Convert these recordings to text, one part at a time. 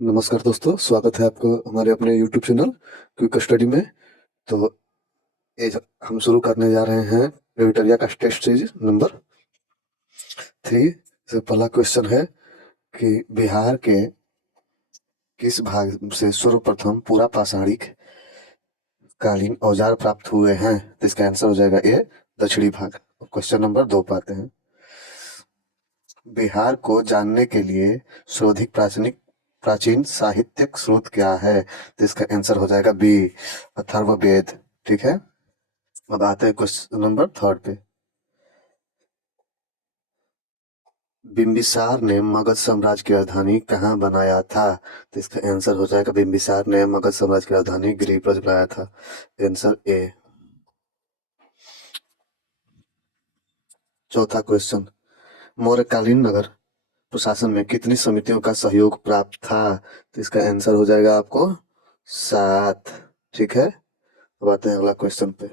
नमस्कार दोस्तों, स्वागत है आपको हमारे अपने यूट्यूब चैनल क्विक स्टडी में। तो ये हम शुरू करने जा रहे हैं क्राइटेरिया का टेस्ट सीरीज नंबर 3 से। पहला क्वेश्चन है कि बिहार के किस भाग से सर्वप्रथम पूरा पाषाणिक कालीन औजार प्राप्त हुए हैं। तो इसका आंसर हो जाएगा ए, दक्षिणी भाग। क्वेश्चन नंबर 2 पर आते हैं। बिहार को जानने के लिए सर्वाधिक प्राचीन साहित्यिक स्रोत क्या है। तो इसका आंसर हो जाएगा बी, अथर्ववेद। ठीक है, अब आते हैं क्वेश्चन नंबर 3 पे। बिंबिसार ने मगध साम्राज्य की राजधानी कहाँ बनाया था। तो इसका आंसर हो जाएगा बिंबिसार ने मगध साम्राज्य की राजधानी गिरिप्रज बनाया था। Answer A. चौथा क्वेश्चन, मौर्यकालीन नगर प्रशासन में कितनी समितियों का सहयोग प्राप्त था। तो इसका आंसर हो जाएगा आपको 7। ठीक है, अब आते हैं अगला क्वेश्चन पे।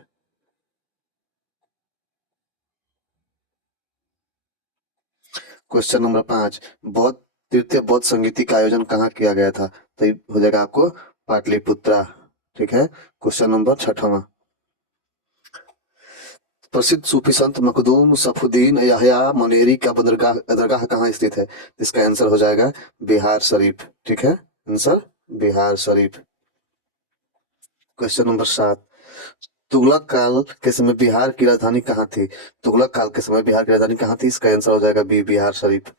क्वेश्चन नंबर 5, बौद्ध तृतीय बौद्ध संगीति का आयोजन कहाँ किया गया था। तो ये हो जाएगा आपको पाटलिपुत्रा। ठीक है, क्वेश्चन नंबर 6वां, प्रसिद्ध सूफी संत मखदूम सफुद्दीन याह्या मनेरी का दरगाह कहाँ स्थित है। इसका आंसर हो जाएगा बिहार शरीफ। ठीक है, answer Bihar Sharif. Question number 7, Tughlaq काल के समय बिहार की राजधानी कहाँ थी। तुगलक काल के समय बिहार की राजधानी कहाँ थी। इसका आंसर हो जाएगा बी, बिहार शरीफ।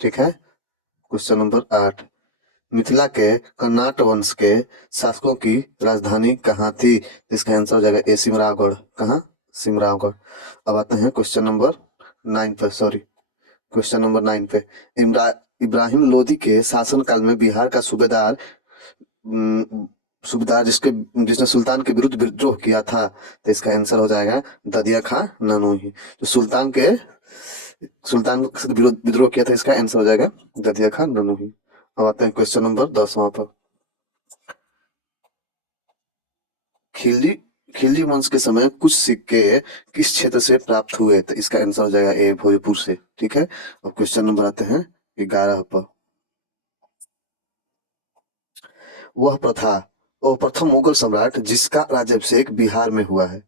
ठीक है, क्वेश्चन नंबर 8, मिथिला के कर्नाट वंश के शासकों की राजधानी कहाँ थी। इसका आंसर हो जाएगा ए, सिमरावगढ़। कहाँ, सिमरावगढ़। अब आते हैं क्वेश्चन नंबर 9 पे। सॉरी, क्वेश्चन नंबर 9 पे। इब्राहिम लोदी के शासनकाल में बिहार का सूबेदार जिसने सुल्तान के विरुद्ध विद्रोह किया था। तो इसका आंसर हो जाएगा ददिया खां ननूही। जो सुल्तान के साथ विरोध विद्रोह किया था, इसका आंसर हो जाएगा ददिया खां ननूही। अब आते हैं क्वेश्चन नंबर 10वां पर। खिलजी खिलजी वंश के समय कुछ सिक्के किस क्षेत्र से प्राप्त हुए। तो इसका आंसर हो जाएगा ए, भोजपुर से। ठीक है, अब क्वेश्चन नंबर आते हैं 11 पर। वह प्रथा वह प्रथम मुगल सम्राट जिसका राज्याभिषेक बिहार में हुआ है।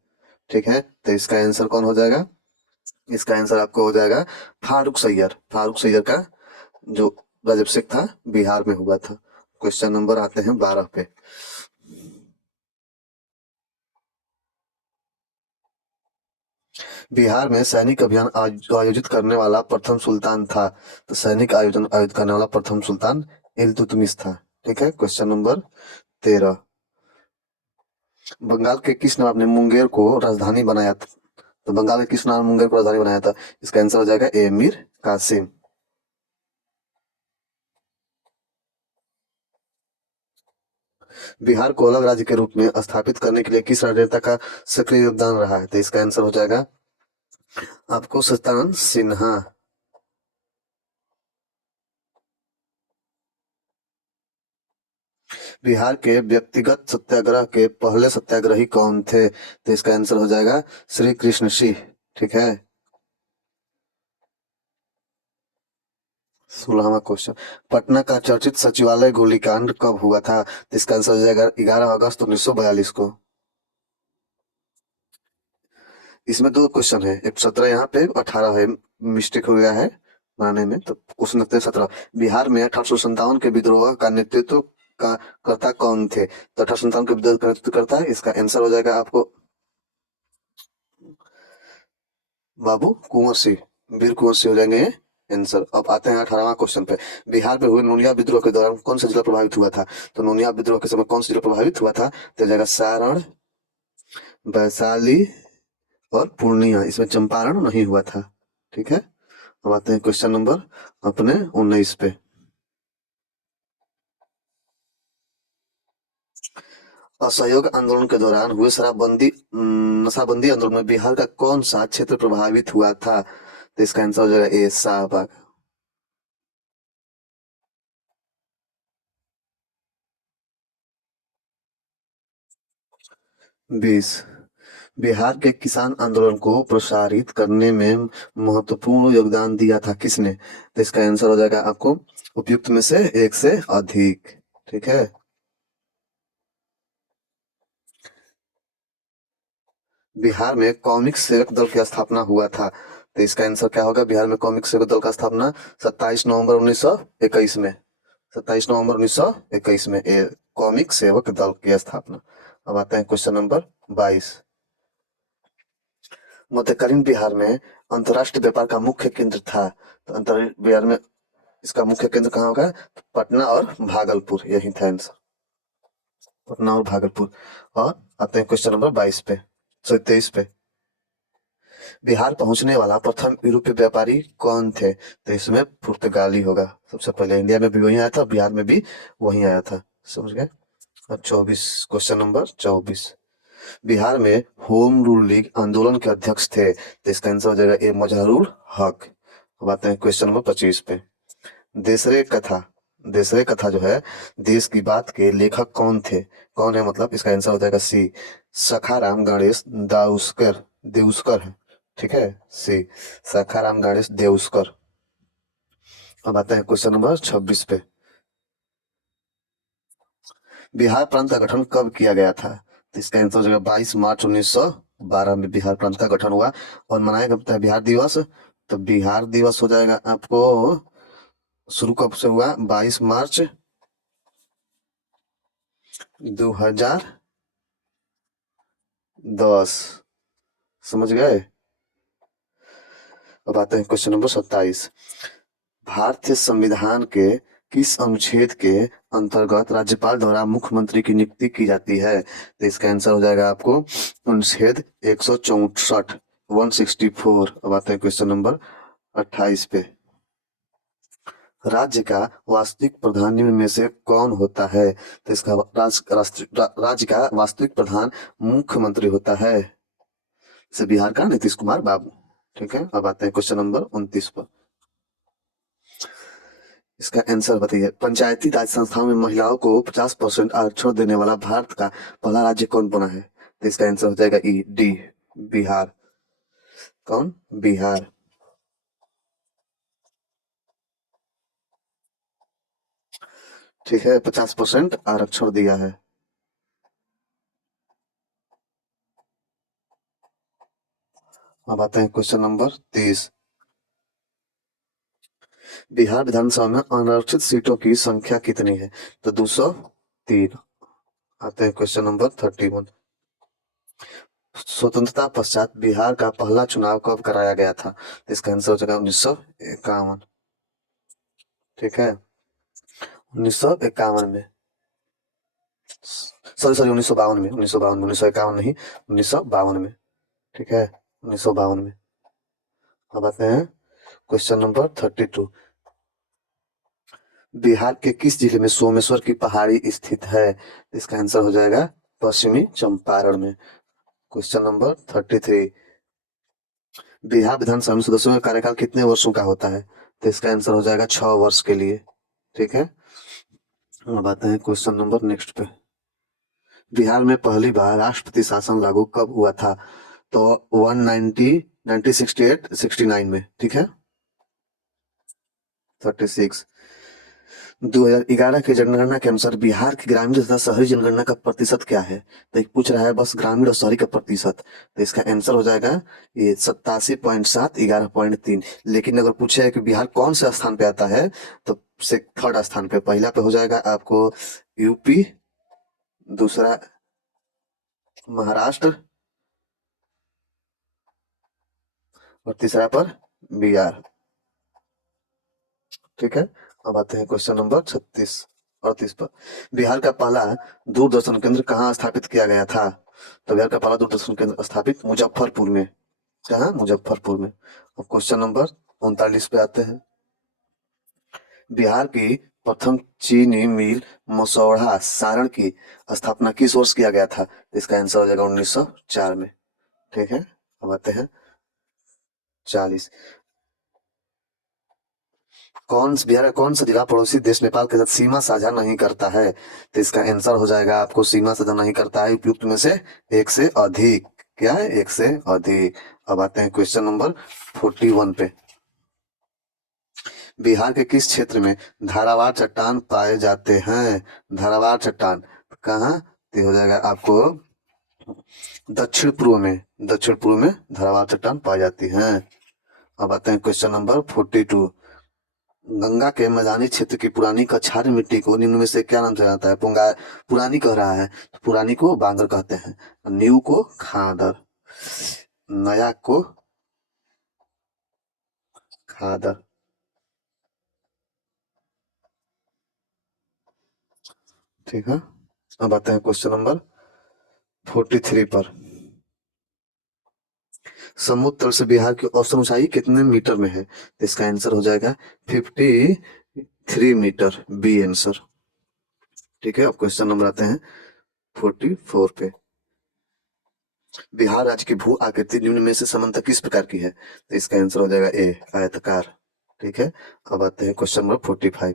ठीक है, तो इसका आंसर कौन हो जाएगा। इसका आंसर आपको हो जाएगा फारूक सैयद। फारूक सैयद का जो राज्याभिषेक था बिहार में हुआ था। क्वेश्चन नंबर आते हैं 12 पे। बिहार में सैनिक अभियान आयोजित करने वाला प्रथम सुल्तान था। तो सैनिक आयोजित करने वाला प्रथम सुल्तान इल्तुतमिश था। ठीक है, क्वेश्चन नंबर 13, बंगाल के किस नवाब ने मुंगेर को राजधानी बनाया था। तो बंगाल के किस नवाब ने मुंगेर को राजधानी बनाया था। इसका आंसर हो जाएगा ए, मीर कासिम। बिहार को अलग राज्य के रूप में स्थापित करने के लिए किस राजनेता का सक्रिय योगदान रहा है। तो इसका आंसर हो जाएगा आपको सत्यानंद सिन्हा। बिहार के व्यक्तिगत सत्याग्रह के पहले सत्याग्रही कौन थे। तो इसका आंसर हो जाएगा श्री कृष्ण सिंह। ठीक है, 16वां क्वेश्चन, पटना का चर्चित सचिवालय गोलीकांड कब हुआ था। तो इसका आंसर हो जाएगा 11 अगस्त 1942 को। इसमें 2 क्वेश्चन है, एक 17 यहाँ पे 18 है, मिस्टेक हो गया है बनाने में। तो क्वेश्चन लगते हैं 17, बिहार में 1857 के विद्रोह का नेतृत्व का कर्ता कौन थे। तो 1857 के विद्रोह का नेतृत्व करता है, इसका आंसर हो जाएगा आपको बाबू कुंवर सिंह, वीर कुंवर सिंह हो जाएंगे ये आंसर। अब आते हैं 18वां क्वेश्चन पे। बिहार में हुए नोनिया विद्रोह के दौरान कौन सा जिला प्रभावित हुआ था। तो नोनिया विद्रोह के समय कौन सा जिला प्रभावित हुआ था। तो हो जाएगा सारण, वैशाली और पूर्णिया। इसमें चंपारण नहीं हुआ था। ठीक है, अब आते हैं क्वेश्चन नंबर अपने 19 पे। असहयोग आंदोलन के दौरान हुए नशाबंदी आंदोलन में बिहार का कौन सा क्षेत्र प्रभावित हुआ था। तो इसका आंसर हो जाएगा ए, शाहबाग। 20, बिहार के किसान आंदोलन को प्रसारित करने में महत्वपूर्ण योगदान दिया था किसने। तो इसका आंसर हो जाएगा आपको उपयुक्त में से एक से अधिक। ठीक है। बिहार में कॉमिक सेवक दल की स्थापना हुआ था, तो इसका आंसर क्या होगा? बिहार में कॉमिक सेवक दल का स्थापना 27 नवंबर 1921 में, 27 नवंबर 1921 में कॉमिक सेवक दल की स्थापना। अब आते हैं क्वेश्चन नंबर 22। मध्यकालीन बिहार में अंतरराष्ट्रीय व्यापार का मुख्य केंद्र था, तो अंतरराष्ट्रीय बिहार में इसका मुख्य केंद्र कहाँ होगा? पटना और भागलपुर, यही था आंसर, पटना और भागलपुर। और आते हैं क्वेश्चन नंबर 22 पे, 23 पे। बिहार पहुंचने वाला प्रथम यूरोपीय व्यापारी कौन थे? तो इसमें पुर्तगाली होगा। सबसे पहले इंडिया में भी वही आया था, बिहार में भी वही आया था, समझ गए। अब 24, क्वेश्चन नंबर 24। बिहार में होम रूल लीग आंदोलन के अध्यक्ष थे, तो इसका आंसर हो जाएगा ए मजहरूर हक। अब आते हैं क्वेश्चन नंबर 25 पे। देशरे कथा, देशरे कथा जो है, देश की बात के लेखक कौन थे? कौन है मतलब? इसका आंसर हो जाएगा सी सखाराम गणेश दाउस्कर, देउस्कर है, ठीक है, सी सखाराम गणेश देउस्कर। अब आते हैं क्वेश्चन नंबर 26 पे। बिहार प्रांत का गठन कब किया गया था? तो इसका आंसर हो जाएगा 22 मार्च 1912 में बिहार प्रांत का गठन हुआ। और मनाया कब था बिहार दिवस? तो बिहार दिवस हो जाएगा आपको, शुरू कब से हुआ? 22 मार्च 2010, समझ गए। अब आते हैं क्वेश्चन नंबर 27। भारतीय संविधान के किस अनुच्छेद के अंतर्गत राज्यपाल द्वारा मुख्यमंत्री की नियुक्ति की जाती है? तो इसका आंसर हो जाएगा आपको अनुच्छेद 164, 164। अब आते हैं क्वेश्चन नंबर 28 पे। राज्य का वास्तविक प्रधान निम्न में से कौन होता है? तो इसका राज्य का वास्तविक प्रधान मुख्यमंत्री होता है, जैसे बिहार का नीतीश कुमार बाबू, ठीक है। अब आते हैं क्वेश्चन नंबर 29 पर। इसका आंसर बताइए। पंचायती राज संस्थाओं में महिलाओं को 50% आरक्षण देने वाला भारत का पहला राज्य कौन बना है? तो इसका आंसर हो जाएगा ई डी, बिहार। कौन? बिहार। ठीक है, 50% आरक्षण दिया है। अब आते हैं क्वेश्चन नंबर 30। बिहार विधानसभा में अनारक्षित सीटों की संख्या कितनी है? तो 203। आते हैं क्वेश्चन नंबर 31। स्वतंत्रता पश्चात बिहार का पहला चुनाव कब कराया गया था? तो इसका आंसर हो जाएगा 1951, ठीक है, 1951 में, सॉरी सॉरी 1952 में, 1952 में, 1951 नहीं, 1952 में, ठीक है, 1952 में। अब आते हैं क्वेश्चन नंबर 32। बिहार के किस जिले में सोमेश्वर की पहाड़ी स्थित है? इसका आंसर हो जाएगा पश्चिमी चंपारण में। Question number 33। बिहार विधानसभा में सदस्यों का कार्यकाल कितने वर्षों का होता है? तो इसका आंसर हो जाएगा 6 वर्ष के लिए, ठीक है। अब आते हैं क्वेश्चन नंबर नेक्स्ट पे। बिहार में पहली बार राष्ट्रपति शासन लागू कब हुआ था? तो 1968 69 में, ठीक है, 36। 2011 की जनगणना के अनुसार बिहार की ग्रामीण तथा शहरी जनगणना का प्रतिशत क्या है? तो एक पूछ रहा है बस ग्रामीण और शहरी का प्रतिशत, तो इसका आंसर हो जाएगा ये 87.7, 11.3। लेकिन अगर पूछे कि बिहार कौन से स्थान पे आता है, तो से थर्ड स्थान पे, पहला पे हो जाएगा आपको यूपी, दूसरा महाराष्ट्र, और तीसरा पर बिहार, ठीक है। अब आते हैं क्वेश्चन नंबर 36, 38 पर। बिहार का पहला दूरदर्शन केंद्र कहाँ स्थापित किया गया था? तो बिहार का पहला दूरदर्शन केंद्र स्थापित मुजफ्फरपुर में, कहाँ? मुजफ्फरपुर में। अब क्वेश्चन नंबर 39 पे आते हैं। बिहार की प्रथम चीनी मिल मसौढ़ा सारण की स्थापना किस वर्ष किया गया था? इसका आंसर हो जाएगा 1904 में, ठीक है। अब आते हैं 40। बिहार का कौन सा जिला पड़ोसी देश नेपाल के साथ सीमा साझा नहीं करता है? तो इसका आंसर हो जाएगा आपको सीमा साझा नहीं करता है उपयुक्त में से एक से अधिक, क्या है? एक से अधिक। अब आते हैं क्वेश्चन नंबर 41 पे। बिहार के किस क्षेत्र में धारावार चट्टान पाए जाते हैं? धारावार चट्टान कहाँ? तो हो जाएगा आपको दक्षिण पूर्व में धारावार चट्टान पाई जाती हैं। अब आते हैं क्वेश्चन नंबर 42। गंगा के मैदानी क्षेत्र की पुरानी कछारी मिट्टी को निम्न में से क्या नाम से जाता है? पुरानी कह रहा है, तो पुरानी को बांगर कहते हैं, न्यू को खादर, नया को खादर। ठीक है, अब आते हैं क्वेश्चन नंबर 43 पर। समुद्र तल से बिहार की औसत ऊंचाई कितने मीटर में है? तो इसका आंसर हो जाएगा 53 मीटर, बी आंसर। ठीक है, अब क्वेश्चन नंबर आते हैं 44 पे। बिहार राज्य की भू आकृति निम्न में से समानता किस प्रकार की है? तो इसका आंसर हो जाएगा ए, आयताकार। ठीक है, अब आते हैं क्वेश्चन नंबर 45।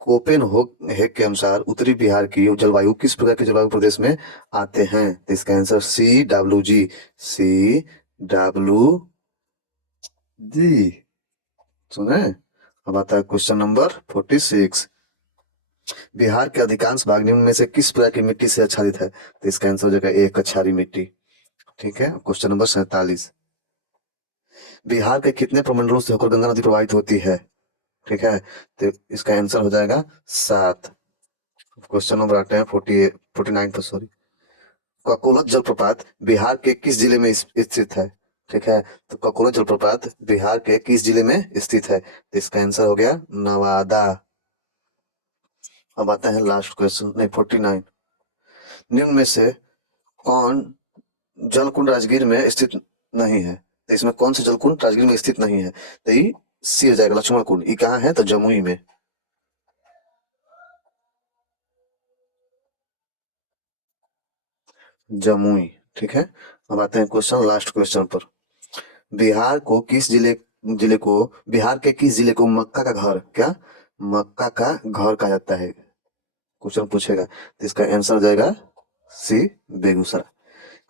कोपेनहेग के अनुसार उत्तरी बिहार की जलवायु किस प्रकार के जलवायु प्रदेश में आते हैं? तो इसका आंसर CWG, CWG। सुने? अब आता है क्वेश्चन नंबर 46। बिहार के अधिकांश भाग निम्न में से किस प्रकार की मिट्टी से आच्छादित है? तो इसका आंसर हो जाएगा ए, कछारी मिट्टी। ठीक है, क्वेश्चन नंबर 47। बिहार के कितने प्रमंडलों से होकर गंगा नदी प्रवाहित होती है? ठीक है, तो इसका आंसर हो जाएगा 7। क्वेश्चन नंबर आते हैं 49 पर, सॉरी। ककोलत जलप्रपात बिहार के किस जिले में स्थित है? ठीक है, तो ककोलत जलप्रपात बिहार के किस जिले में स्थित है? तो इसका आंसर हो गया नवादा। अब आता है लास्ट क्वेश्चन, नहीं 49। निम्न में से कौन जलकुंड राजगीर में स्थित नहीं है? तो इसमें कौन सा जलकुंड राजगीर में स्थित नहीं है? तो ये सी हो जाएगा लक्ष्मण कुंड। ये कहाँ है? तो जमुई में। जमुई। ठीक है, अब आते हैं क्वेश्चन, लास्ट क्वेश्चन पर। बिहार को किस जिले को बिहार के किस जिले को मक्का का घर, क्या मक्का का घर कहा जाता है? क्वेश्चन पूछेगा, तो इसका आंसर हो जाएगा सी, बेगूसराय।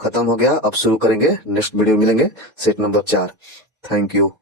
खत्म हो गया, अब शुरू करेंगे, नेक्स्ट वीडियो मिलेंगे सेट नंबर 4। Thank you.